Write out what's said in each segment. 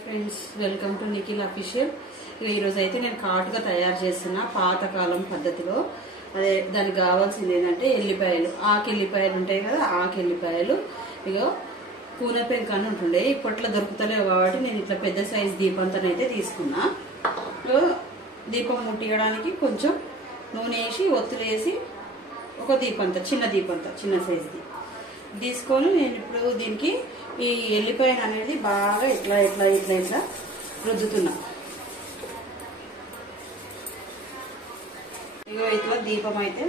Friends welcome to Nikhil official. ఈ రోజు అయితే నేను కాటుగా తయారు చేస్తున్న పాతకాలం పద్ధతిలో. అదే దానికి కావాల్సింది ఏంటంటే ఎల్లిపాయలు, ఆకెల్లిపాయలు ఉంటాయి కదా, ఆకెల్లిపాయలు. ఇగో కూన పెంక అని ఉంటుండే, ఇప్పట్లో దొరుకుతలేవు కాబట్టి నేను ఇట్లా పెద్ద సైజు దీపంతనైతే తీసుకున్నా. దీపం ముట్టియడానికి కొంచెం నూనె వేసి ఒత్తులు వేసి ఒక దీపంత చిన్న సైజుది తీసుకొని నేను ఇప్పుడు దీనికి ఈ ఎల్లిపాయ అనేది బాగా ఇట్లా ఇట్లా ఇట్లా ఇట్లా రుద్దుతున్నా. ఇగో ఇట్లా దీపం అయితే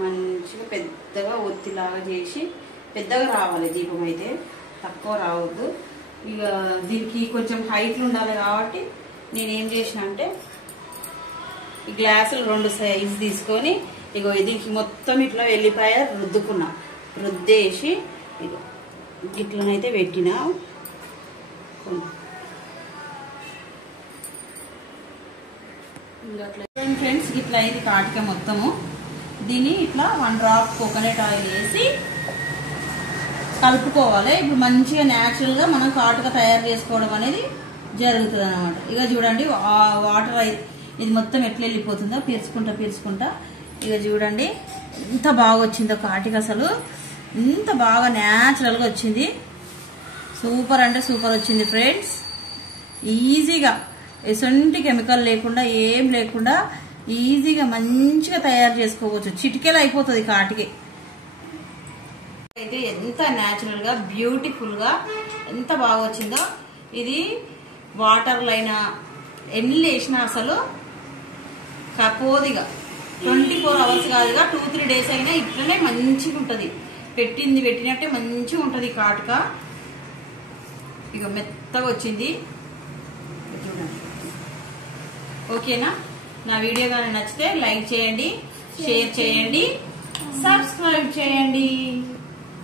మంచిగా పెద్దగా ఒత్తిలాగా చేసి పెద్దగా రావాలి. దీపం అయితే తక్కువ రావద్దు. ఇక దీనికి కొంచెం హైట్లు ఉండాలి కాబట్టి నేనేం చేసిన అంటే ఈ గ్లాసులు 2 సైజు తీసుకొని ఇగో దీనికి మొత్తం ఇట్లా ఎల్లిపాయ రుద్దుకున్నా. రుద్దేసి ఇగో ఇట్లనైతే పెట్టినా. ఫ్రెండ్స్ ఇట్లా అయింది కాటిక మొత్తము. దీన్ని ఇట్లా 1 డ్రాప్ కోకోనట్ ఆయిల్ వేసి కలుపుకోవాలి. ఇప్పుడు మంచిగా న్యాచురల్ గా మనం కాటుక తయారు చేసుకోవడం అనేది జరుగుతుంది అనమాట. ఇక చూడండి వాటర్ ఇది మొత్తం ఎట్లా వెళ్ళిపోతుందో పీల్చుకుంటా. ఇక చూడండి ఎంత బాగా వచ్చిందో కాటిక, అసలు ఎంత బాగా న్యాచురల్ గా వచ్చింది. సూపర్ అంటే సూపర్ వచ్చింది ఫ్రెండ్స్. ఈజీగా ఎటువంటి కెమికల్ లేకుండా ఏం లేకుండా ఈజీగా మంచిగా తయారు చేసుకోవచ్చు. చిటికెలు అయిపోతుంది కాటికి. అయితే ఎంత న్యాచురల్ గా బ్యూటిఫుల్ గా ఎంత బాగా వచ్చిందో. ఇది వాటర్లో అయినా ఎన్ని వేసినా అసలు కపోదిగా 24 అవర్స్ కాదుగా 2-3 డేస్ అయినా ఇట్లనే మంచిగా ఉంటుంది. పెట్టినట్టే మంచిగా ఉంటుంది కాటుక. ఇక మెత్తగా వచ్చింది. ఓకేనా? నా వీడియో కానీ నచ్చితే లైక్ చేయండి, షేర్ చేయండి, సబ్స్క్రైబ్ చేయండి.